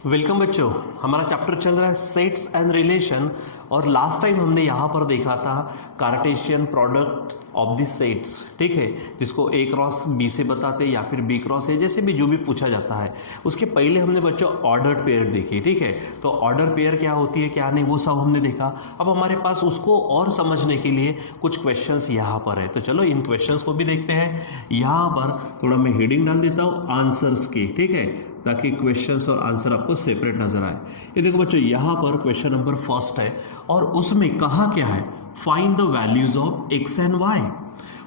Welcome बच्चों। हमारा chapter चल रहा है सेट्स एंड रिलेशन और लास्ट टाइम हमने यहाँ पर देखा था Cartesian product of the sets, ठीक है, जिसको ए क्रॉस बी से बताते या फिर बी क्रॉस ए, जैसे भी जो भी पूछा जाता है। उसके पहले हमने बच्चों ऑर्डर पेयर देखी, ठीक है। तो ऑर्डर पेयर क्या होती है क्या नहीं वो सब हमने देखा। अब हमारे पास उसको और समझने के लिए कुछ क्वेश्चंस यहाँ पर है, तो चलो इन क्वेश्चंस को भी देखते हैं। यहाँ पर थोड़ा मैं हेडिंग डाल देता हूँ आंसर्स की, ठीक है, ताकि क्वेश्चंस और आंसर आपको सेपरेट नजर आए। ये देखो बच्चों, यहाँ पर क्वेश्चन नंबर फर्स्ट है और उसमें कहा क्या है, find the values of x and y.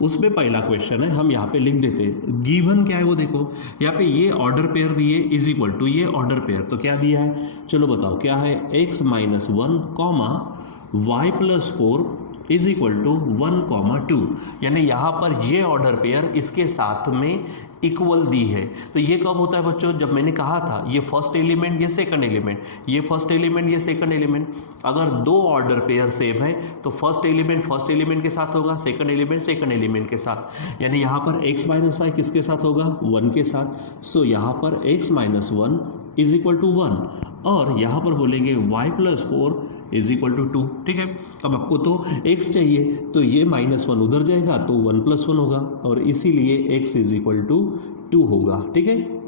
उसमें पहला क्वेश्चन है, हम यहाँ पे लिख देते हैं गिवन क्या है वो देखो। यहाँ पे ये ऑर्डर पेयर दिए इज इक्वल टू ये ऑर्डर पेयर, तो क्या दिया है चलो बताओ क्या है, x minus 1 comma y plus 4 is equal to 1,2, यानी यहाँ पर ये ऑर्डर पेयर इसके साथ में इक्वल दी है। तो ये कब होता है बच्चों, जब मैंने कहा था ये फर्स्ट एलिमेंट ये सेकंड एलिमेंट, ये फर्स्ट एलिमेंट ये सेकंड एलिमेंट। अगर दो ऑर्डर पेयर सेम है तो फर्स्ट एलिमेंट के साथ होगा, सेकंड एलिमेंट के साथ। यानी यहाँ पर x माइनस वाई किसके साथ होगा, 1 के साथ। सो यहाँ पर x minus 1 is equal to 1 और यहाँ पर बोलेंगे y plus 4 is equal to 2, ठीक है। अब आपको तो x चाहिए तो ये -1 उधर जाएगा तो 1 + 1 होगा और इसीलिए x इज इक्वल टू 2 होगा, ठीक है।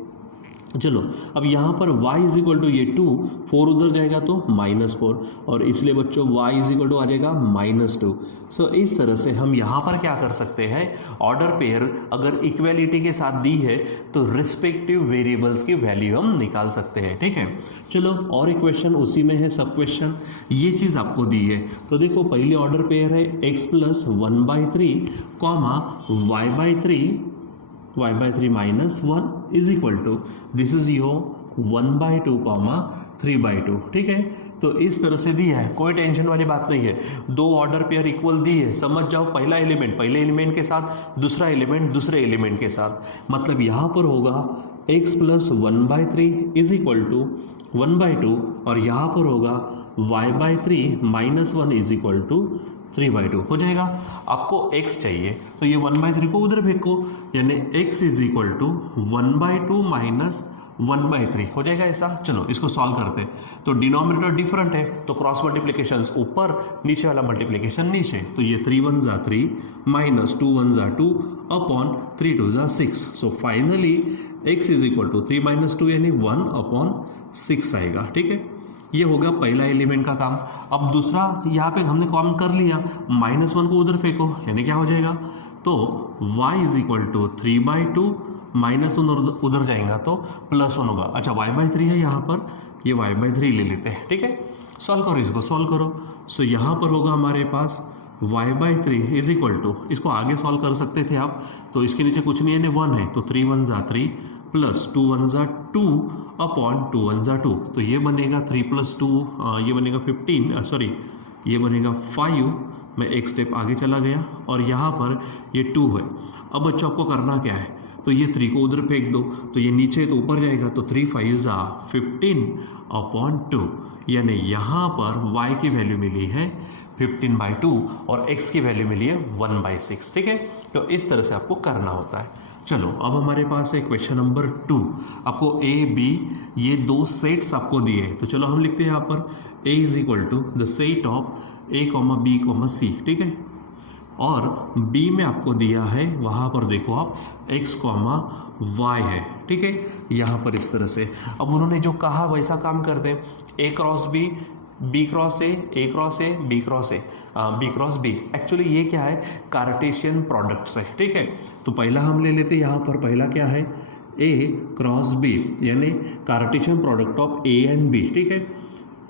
चलो अब यहाँ पर y इज इक्वल टू ये 2, 4 उधर जाएगा तो -4 और इसलिए बच्चों y इज इक्वल टू आ जाएगा -2। सो इस तरह से हम यहाँ पर क्या कर सकते हैं, ऑर्डर पेयर अगर इक्वेलिटी के साथ दी है तो रिस्पेक्टिव वेरिएबल्स की वैल्यू हम निकाल सकते हैं, ठीक है। चलो और एक क्वेश्चन उसी में है, सब क्वेश्चन ये चीज़ आपको दी है। तो देखो पहले ऑर्डर पेयर है x plus 1/3 comma y/3 minus 1 is equal to this is your 1/2 comma 3/2, ठीक है। तो इस तरह से दिया है, कोई टेंशन वाली बात नहीं है। दो ऑर्डर पेयर इक्वल दी है, समझ जाओ पहला एलिमेंट पहले एलिमेंट के साथ, दूसरा एलिमेंट दूसरे एलिमेंट के साथ। मतलब यहाँ पर होगा x plus 1/3 is equal to 1/2 और यहाँ पर होगा y/3 minus 1 is equal to 3/2 हो जाएगा। आपको x चाहिए तो ये 1/3 को उधर फेंको, यानी x is equal to 1/2 minus 1/3 हो जाएगा ऐसा। चलो इसको सॉल्व करते हैं। तो डिनोमिनेटर डिफरेंट है तो क्रॉस मल्टीप्लिकेशन ऊपर, नीचे वाला मल्टीप्लिकेशन नीचे। तो ये 3 1 ज़ा 3 माइनस 2 1 ज़ा 2 अपॉन 3 2 ज़ा 6। So finally x is equal to 3 minus 2 यानी 1/6 आएगा, ठीक है। ये होगा पहला एलिमेंट का काम। अब दूसरा यहाँ पे हमने काम कर लिया, -1 को उधर फेंको यानी क्या हो जाएगा, तो y इज इक्वल टू 3/2 -1 उधर जाएगा तो +1 होगा। अच्छा y/3 है यहाँ पर, ये y/3 ले लेते हैं, ठीक है। सॉल्व करो, इसको सॉल्व करो। सो यहाँ पर होगा हमारे पास y/3 इज इक्वल टू, इसको आगे सॉल्व कर सकते थे आप, तो इसके नीचे कुछ नहीं है 1 है तो 3 1 ज़ा 3 प्लस 2 1 ज़ा 2 अपॉन 2 1 ज़ा 2। तो ये बनेगा 3 + 2 ये बनेगा 15, सॉरी ये बनेगा 5। मैं एक स्टेप आगे चला गया और यहाँ पर ये 2 है। अब बच्चों आपको करना क्या है, तो ये 3 को उधर फेंक दो तो ये नीचे तो ऊपर जाएगा, तो 3 5 ज़ा 15 अपॉन 2, यानी यहाँ पर y की वैल्यू मिली है 15/2 और x की वैल्यू मिली है 1/6, ठीक है। तो इस तरह से आपको करना होता है। चलो अब हमारे पास है क्वेश्चन नंबर 2। आपको a b ये दो सेट्स आपको दिए हैं, तो चलो हम लिखते हैं यहाँ पर a is equal to the set of a, b, c, ठीक है। और b में आपको दिया है, वहाँ पर देखो आप x, y है, ठीक है। यहाँ पर इस तरह से अब उन्होंने जो कहा वैसा काम करते हैं, a cross b, b cross a, a cross a, b cross a, b cross b। Actually ये क्या है, कार्टेशियन प्रोडक्ट्स है, ठीक है। तो पहला हम ले लेते हैं, यहाँ पर पहला क्या है, a क्रॉस b, यानी Cartesian product of a and b, ठीक है।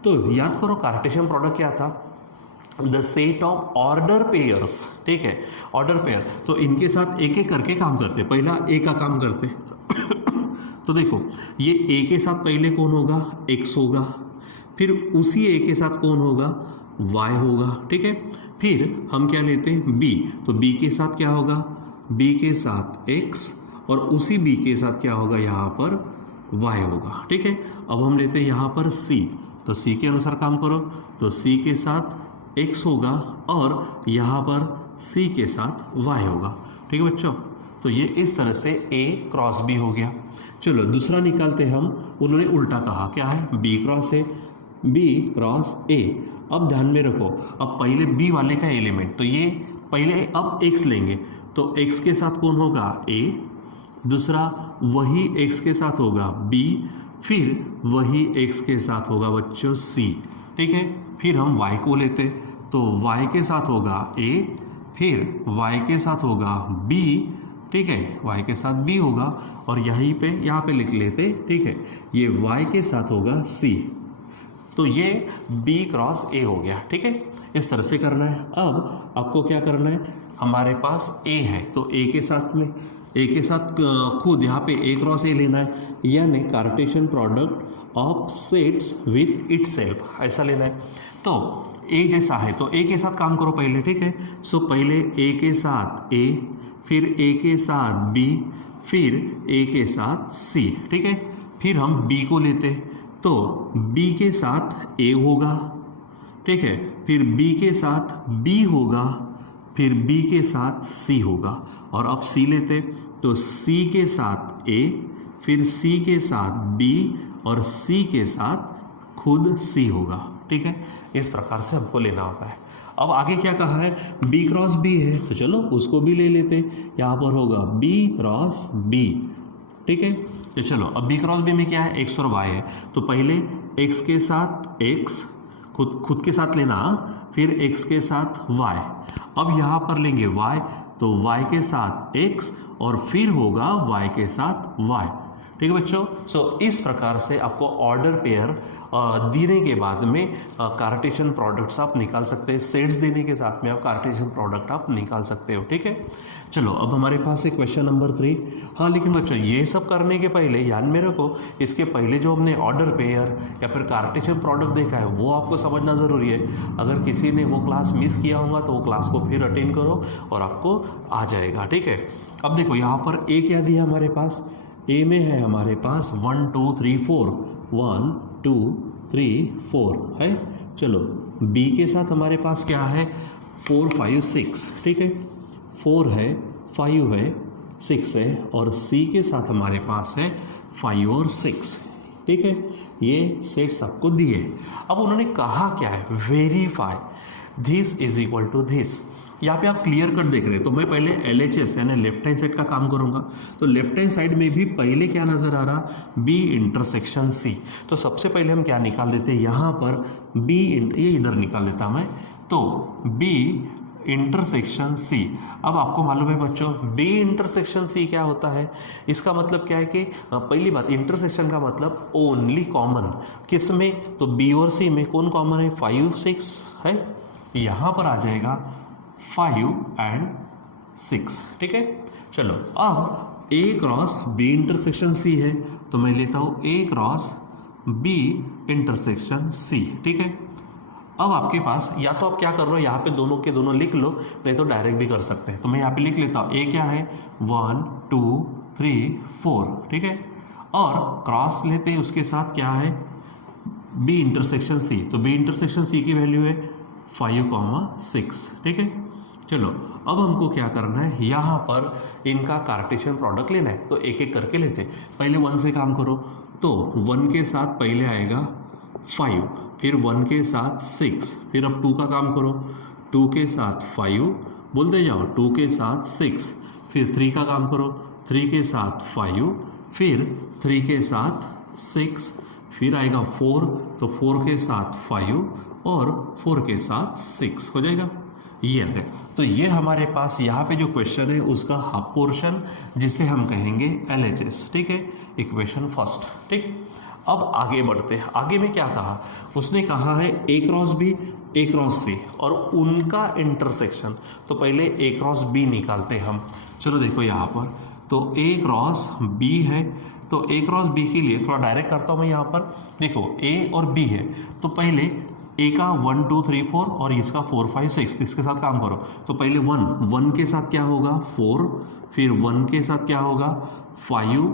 तो याद करो कार्टेशियन प्रोडक्ट क्या था, the set of order pairs, ठीक है। ऑर्डर पेयर तो इनके साथ एक एक करके काम करते, पहला a का काम करते तो देखो ये a के साथ पहले कौन होगा, x होगा, फिर उसी a के साथ कौन होगा, y होगा, ठीक है। फिर हम क्या लेते हैं b, तो b के साथ क्या होगा, b के साथ x और उसी b के साथ क्या होगा, यहाँ पर y होगा, ठीक है। अब हम लेते हैं यहाँ पर c, तो c के अनुसार काम करो, तो c के साथ x होगा और यहाँ पर c के साथ y होगा, ठीक है बच्चों। तो ये इस तरह से A क्रॉस B हो गया। चलो दूसरा निकालते हम, उन्होंने उल्टा कहा, क्या है, B cross A, B cross A। अब ध्यान में रखो, अब पहले B वाले का एलिमेंट, तो ये पहले अब x लेंगे, तो x के साथ कौन होगा, A, दूसरा वही x के साथ होगा B, फिर वही x के साथ होगा बच्चों C, ठीक है। फिर हम y को लेते, तो y के साथ होगा A, फिर y के साथ होगा B, ठीक है, y के साथ B होगा, और यहाँ पे लिख लेते, ठीक है, ये y के साथ होगा C, तो ये B क्रॉस A हो गया, ठीक है। इस तरह से करना है। अब आपको क्या करना है, हमारे पास A है, तो A के साथ खुद यहाँ पे A क्रॉस A लेना है, यानी Cartesian product of sets with itself, ऐसा लेना है। तो A जैसा है तो A के साथ काम करो पहले, ठीक है। सो पहले A के साथ A, फिर A के साथ B, फिर A के साथ C, ठीक है। फिर हम B को लेते, तो B के साथ A होगा, ठीक है, फिर B के साथ B होगा, फिर B के साथ C होगा, और अब C लेते, तो C के साथ A, फिर C के साथ B, और C के साथ खुद C होगा, ठीक है। इस प्रकार से हमको लेना होता है। अब आगे क्या कहा है, B क्रॉस B है, तो चलो उसको भी ले लेते, यहाँ पर होगा B क्रॉस B, ठीक है। तो चलो अब B क्रॉस B में क्या है, x और y है, तो पहले x के साथ x खुद के सात लेना, फिर x के साथ y। अब यहाँ पर लेंगे y, तो y के साथ x और फिर होगा y के साथ y, ठीक है बच्चों। सो इस प्रकार से आपको ऑर्डर पेयर देने के बाद में कार्टेशियन प्रोडक्ट्स आप निकाल सकते हैं, सेट्स देने के साथ में आप कार्टेशियन प्रोडक्ट आप निकाल सकते हो, ठीक है। चलो अब हमारे पास है क्वेश्चन नंबर 3। हाँ लेकिन बच्चों ये सब करने के पहले ध्यान में रखो, इसके पहले जो हमने ऑर्डर पेयर या फिर कार्टेशियन प्रोडक्ट देखा है वो आपको समझना ज़रूरी है। अगर किसी ने वो क्लास मिस किया होगा तो वो क्लास को फिर अटेंड करो और आपको आ जाएगा, ठीक है। अब देखो यहाँ पर ए क्या दिया हमारे पास, ए में है हमारे पास 1 2 3 4, 1 2 3 4 है। चलो बी के साथ हमारे पास क्या है, 4 5 6, ठीक है, 4 है 5 है 6 है, और सी के साथ हमारे पास है 5 और 6, ठीक है। ये सेट्स आपको दिए। अब उन्होंने कहा क्या है, verify this is equal to this. यहाँ पे आप क्लियर कट देख रहे हैं, तो मैं पहले LHS यानी लेफ्ट हैंड साइड का काम करूँगा। तो लेफ्ट हैंड साइड में भी पहले क्या नज़र आ रहा, B इंटरसेक्शन C। तो सबसे पहले हम क्या निकाल देते हैं, यहाँ पर B ये इधर निकाल देता मैं, तो B इंटरसेक्शन C। अब आपको मालूम है बच्चों B इंटरसेक्शन C क्या होता है, इसका मतलब क्या है कि पहली बात इंटरसेक्शन का मतलब ओनली कॉमन, किस में, तो B और C में कौन कॉमन है, 5 6 है, यहाँ पर आ जाएगा 5 and 6, ठीक है। चलो अब A cross B intersection C है, तो मैं लेता हूँ A cross B intersection C, ठीक है। अब आपके पास या तो आप क्या कर रहे हो, यहाँ पे दोनों के दोनों लिख लो, नहीं तो डायरेक्ट भी कर सकते हैं। तो मैं यहाँ पे लिख लेता हूँ, A क्या है 1 2 3 4, ठीक है, और क्रॉस लेते हैं उसके साथ क्या है B इंटरसेक्शन C, तो B इंटरसेक्शन C की वैल्यू है 5 6, ठीक है। चलो अब हमको क्या करना है, यहाँ पर इनका कार्टेशियन प्रोडक्ट लेना है, तो एक एक करके लेते। पहले 1 से काम करो, तो 1 के साथ पहले आएगा 5, फिर 1 के साथ 6, फिर अब 2 का काम करो, 2 के साथ 5 बोलते जाओ, 2 के साथ 6, फिर 3 का काम करो, 3 के साथ 5, फिर 3 के साथ 6, फिर आएगा 4, तो 4 के साथ 5 और 4 के साथ 6 हो जाएगा। ये है, तो ये हमारे पास यहाँ पे जो क्वेश्चन है उसका हाफ पोर्शन जिसे हम कहेंगे LHS, ठीक है, इक्वेशन फर्स्ट, ठीक। अब आगे बढ़ते हैं, आगे में क्या कहा, उसने कहा है A cross B A cross C और उनका इंटरसेक्शन। तो पहले A क्रॉस B निकालते हैं हम। चलो देखो यहाँ पर, तो A क्रॉस B है, तो A क्रॉस B के लिए थोड़ा डायरेक्ट करता हूँ मैं। यहाँ पर देखो A और B है, तो पहले A का 1 2 3 4 और इसका 4 5 6, इसके साथ काम करो। तो पहले 1 के साथ क्या होगा 4, फिर 1 के साथ क्या होगा 5,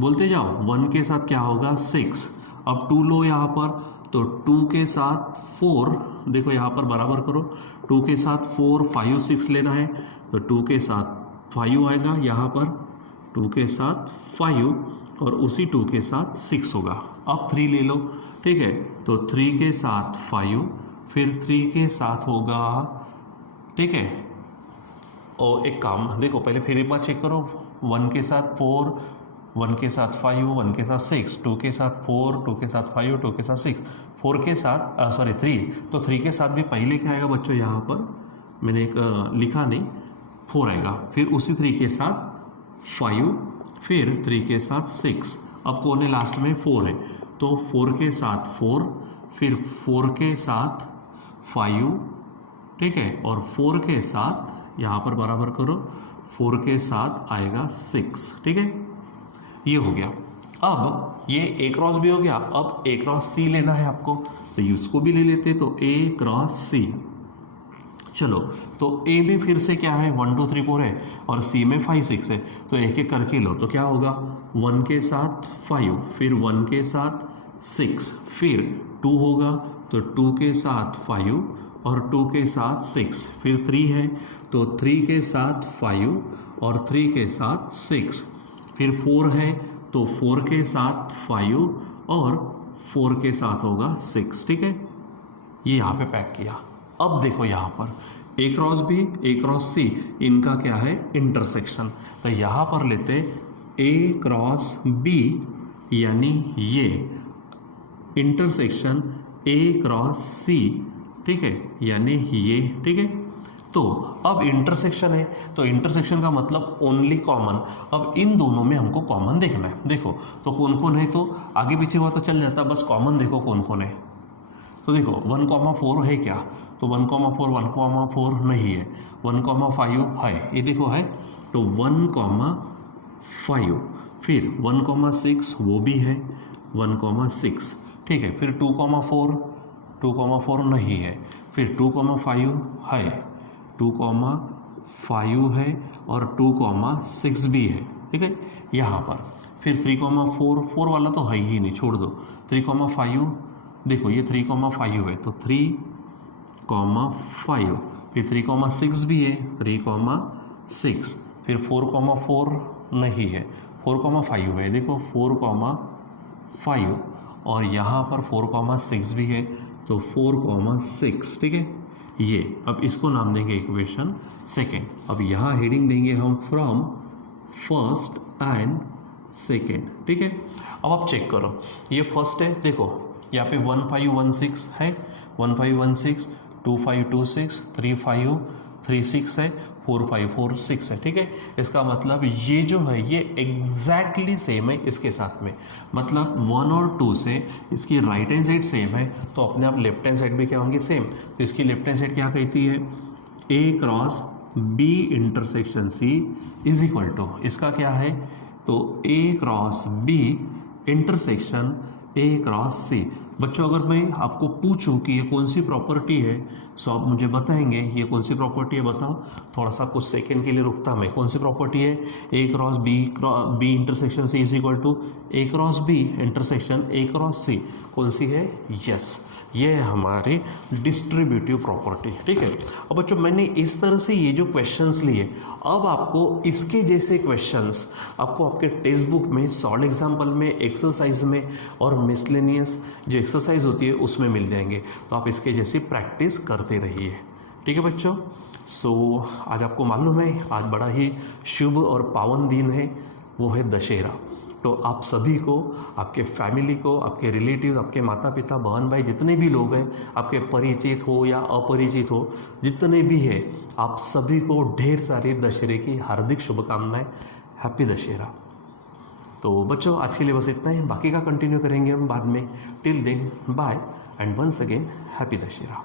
बोलते जाओ, 1 के साथ क्या होगा 6। अब 2 लो यहाँ पर, तो 2 के साथ 4, देखो यहाँ पर बराबर करो, 2 के साथ 4 5 6 लेना है, तो 2 के साथ 5 आएगा यहाँ पर, 2 के साथ 5 और उसी 2 के साथ 6 होगा। अब 3 ले लो, ठीक है, तो 3 के साथ 5, फिर 3 के साथ होगा, ठीक है। और एक काम देखो, पहले फिर एक बार चेक करो, 1 के साथ 4, 1 के साथ 5, 1 के साथ 6, 2 के साथ 4, 2 के साथ 5, 2 के साथ 6, 4 के साथ 3, तो 3 के साथ भी पहले क्या आएगा बच्चों, यहाँ पर मैंने एक लिखा नहीं, 4 आएगा, फिर उसी 3 के साथ 5, फिर 3 के साथ 6, अब कौन है लास्ट में, 4 है, तो 4 के साथ 4, फिर 4 के साथ 5, ठीक है, और 4 के साथ यहाँ पर बराबर करो, 4 के साथ आएगा 6, ठीक है, ये हो गया। अब ये A क्रॉस B हो गया, अब A क्रॉस C लेना है आपको, तो इसको भी ले लेते, तो A क्रॉस C, चलो, तो A में फिर से क्या है, 1 2 3 4 है, और C में 5 6 है, तो एक एक करके लो, तो क्या होगा, 1 के साथ 5, फिर 1 के साथ 6, फिर 2 होगा, तो 2 के साथ 5 और 2 के साथ 6, फिर 3 है, तो 3 के साथ 5 और 3 के साथ 6, फिर 4 है, तो 4 के साथ 5 और 4 के साथ होगा 6, ठीक है, ये यहाँ पे पैक किया। अब देखो यहाँ पर A cross B, A cross C, इनका क्या है, इंटरसेक्शन, तो यहाँ पर लेते A क्रॉस B, यानी ये इंटरसेक्शन A क्रॉस C, ठीक है, यानी ये, ठीक है। तो अब इंटरसेक्शन है, तो इंटरसेक्शन का मतलब ओनली कॉमन, अब इन दोनों में हमको कॉमन देखना है। देखो तो कौन कौन है, तो आगे पीछे हुआ तो चल जाता, बस कॉमन देखो कौन कौन है। तो देखो 1,4 है क्या, तो 1,4 1,4 नहीं है, 1,5 है, ये देखो है, तो 1,5, फिर 1,6 वो भी है, 1,6, ठीक है, फिर 2,4 नहीं है, फिर 2,5 है, 2,5 है और 2,6 भी है, ठीक है, यहाँ पर फिर 3,4 वाला तो है ही नहीं, छोड़ दो, 3,5, देखो ये 3,5 है, तो 3,5, फिर 3,6 भी है, 3,6, फिर 4,4 नहीं है, 4,5 है, देखो 4,5 और यहाँ पर 4,6 भी है, तो 4,6, ठीक है, ये अब इसको नाम देंगे इक्वेशन सेकेंड। अब यहाँ हेडिंग देंगे हम फ्रॉम फर्स्ट एंड सेकेंड, ठीक है। अब आप चेक करो, ये फर्स्ट है, देखो यहाँ पे 1516 है, 1516, 2526, 3536 है, 4546 है, ठीक है। इसका मतलब ये जो है ये एग्जैक्टली सेम है इसके साथ में, मतलब 1 और 2 से इसकी राइट हैंड साइड सेम है, तो अपने आप लेफ्ट हैंड साइड भी क्या होंगे, सेम। तो इसकी लेफ्ट हैंड साइड क्या कहती है, A cross B intersection C is equal to, इसका क्या है, तो A cross B intersection A cross C। बच्चों अगर मैं आपको पूछूं कि ये कौन सी प्रॉपर्टी है, सो आप मुझे बताएंगे ये कौन सी प्रॉपर्टी है, बताओ। थोड़ा सा कुछ सेकंड के लिए रुकता मैं, कौन सी प्रॉपर्टी है, A cross B intersection C is equal to A cross B intersection A cross C, कौन सी है, यस, ये है हमारी डिस्ट्रीब्यूटिव प्रॉपर्टी, ठीक है। अब बच्चों मैंने इस तरह से ये जो क्वेश्चंस लिए, अब आपको इसके जैसे क्वेश्चंस आपको आपके टेक्स्ट बुक में सॉल्व एग्जाम्पल में, एक्सरसाइज में और मिसलेनियस जो एक्सरसाइज होती है उसमें मिल जाएंगे, तो आप इसके जैसी प्रैक्टिस करते रहिए, ठीक है बच्चों। सो आज आपको मालूम है आज बड़ा ही शुभ और पावन दिन है, वो है दशहरा। तो आप सभी को, आपके फैमिली को, आपके रिलेटिव, आपके माता पिता, बहन भाई, जितने भी लोग हैं, आपके परिचित हो या अपरिचित हो, जितने भी हैं, आप सभी को ढेर सारी दशहरे की हार्दिक शुभकामनाएं। हैप्पी दशहरा। तो बच्चों आज के लिए बस इतना ही, बाकी का कंटिन्यू करेंगे हम बाद में। Till then bye and once again happy Dussehra.